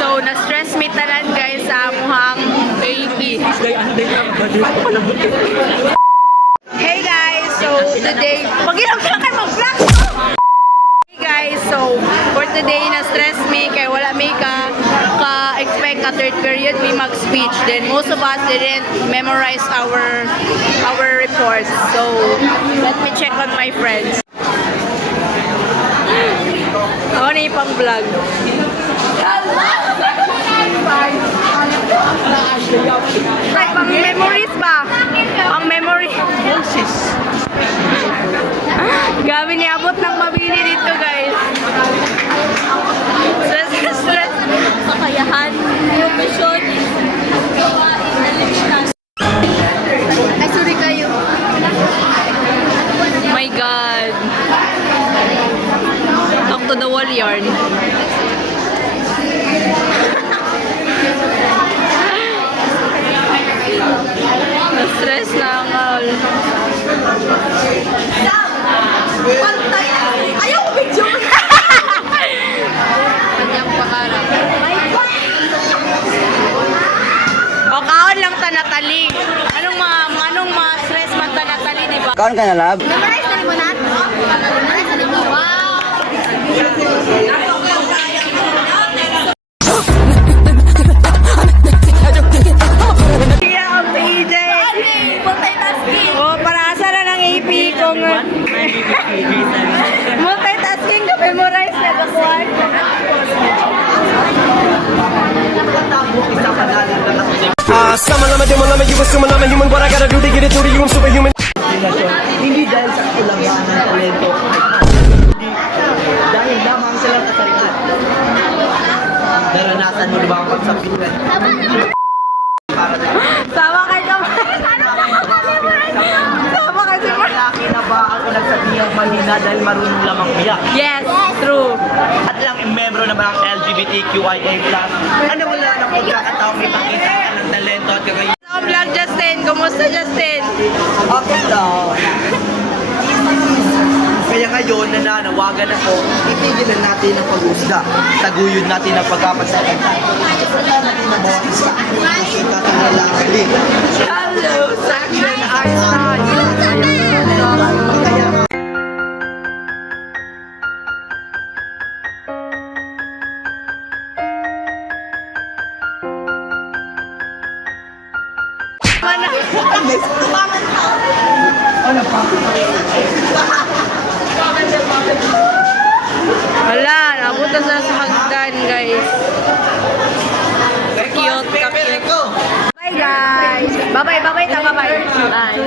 So, na-stress me tanan guys sa amuhang baby. Hey guys, so today, pag-inom ka kayo mag-vlog! Hey guys, so for today na-stress me kaya wala may ka-expect na third period may mag-speech. Then most of us didn't memorize our reports. So, let me check on my friends. Ako na yung pang-vlog. Pang memories ba? Pang memory. Gabi niabot ng mabili dito guys. Stress. Kakayahan, profesyon, ay, sorry kayo. Oh my God. Talk to the wall yarn. Na-stress na ang all. Ayaw ko video! Kanyang pangarap. O, kaon lang ta Natali. Anong mga stress man ta Natali, di ba? Kaon ka na, lab? Memorize na mo natin. Memorize na mo. Wow! Kaya ang PJ. Multitasking! O, para asa na ng AP kung multitasking ka, memorize na kakuan. Sama-lama, di mo naman, you assume I'm human. What I gotta do to get it through to you, I'm superhuman. Hindi dahil sa kulangan ng talento. Dahil lamang silang kasarian. Naranasan mo na ba ang pagsabihan? Sama kay Kamay. Sama kay si Mar. Malaki na ba ako nagsabihang mahina dahil marunong lamang biyak? Yes, true. At lang membro na ba ng LGBTQIA+. Ano wala nang pagkakataong ipakita ka ng talento at kagayon? So, vlog Justin. Kumusta Justin? Okay lang. Kaya ngayon, nananawagan ako, itigil na natin ang pag-usda. Taguyod natin ang pagkapagsalita. Wala natin ang bawat isa. Musika at lalakali. Hello, Section Einstein. Kaya ano pa? Wala, nabutas na sa hagdan, guys. Cute, cute. Bye, guys. Bye-bye, ta, bye-bye. Bye.